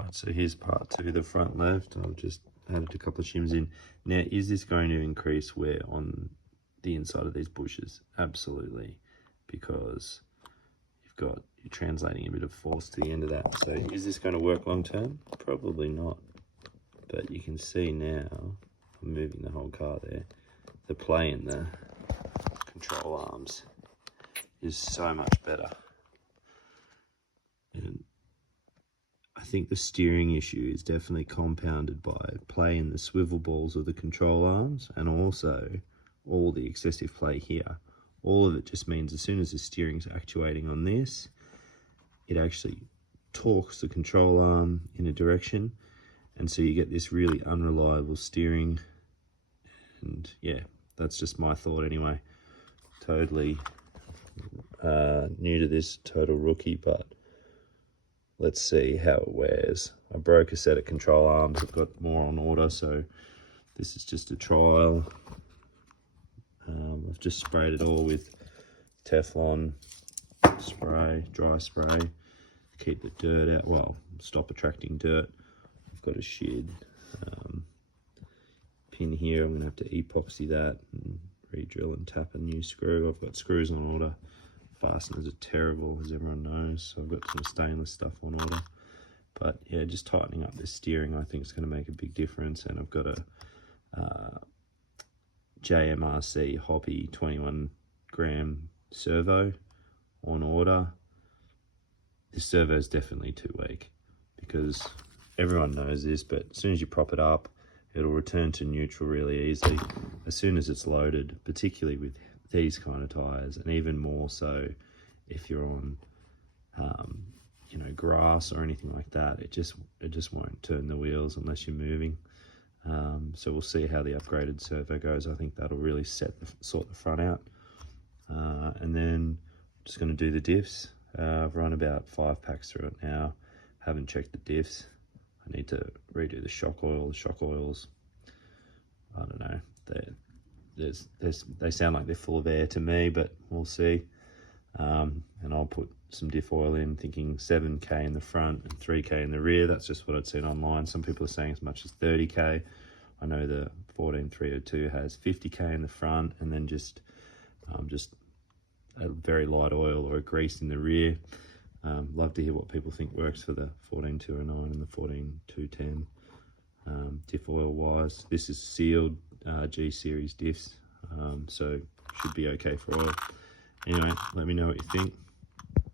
Right, so here's part 2, the front left. I've just added a couple of shims in. Now, is this going to increase wear on the inside of these bushes? Absolutely, because you're translating a bit of force to the end of that. So is this going to work long term? Probably not. But you can see now, I'm moving the whole car there, the play in the control arms is so much better. And I think the steering issue is definitely compounded by play in the swivel balls of the control arms, and also all the excessive play here. All of it just means as soon as the steering's actuating on this, it actually torques the control arm in a direction, and so you get this really unreliable steering. And yeah, that's just my thought anyway. Totally new to this, total rookie, but let's see how it wears. I broke a set of control arms. I've got more on order, so this is just a trial. I've just sprayed it all with Teflon spray, dry spray, to keep the dirt out, well, stop attracting dirt. I've got a shid pin here. I'm going to have to epoxy that and re-drill and tap a new screw. I've got screws on order. Fasteners are terrible, as everyone knows, so I've got some stainless stuff on order. But yeah, just tightening up this steering I think is going to make a big difference. And I've got a JMRC Hoppy 21 gram servo on order. This servo is definitely too weak, because everyone knows this, but as soon as you prop it up, it'll return to neutral really easily as soon as it's loaded, particularly with these kind of tires, and even more so if you're on you know, grass or anything like that. It just won't turn the wheels unless you're moving. So we'll see how the upgraded servo goes. I think that'll really sort the front out. And then just going to do the diffs. I've run about 5 packs through it now. Haven't checked the diffs. I need to redo the shock oil. The shock oils, I don't know, they sound like they're full of air to me, but we'll see. And I'll put some diff oil in, thinking 7k in the front and 3k in the rear. That's just what I'd seen online. Some people are saying as much as 30k. I know the 14302 has 50k in the front, and then just a very light oil or a grease in the rear. Love to hear what people think works for the 14209 and the 14210 diff oil wise. This is sealed G series diffs, so should be okay for oil. Anyway, let me know what you think.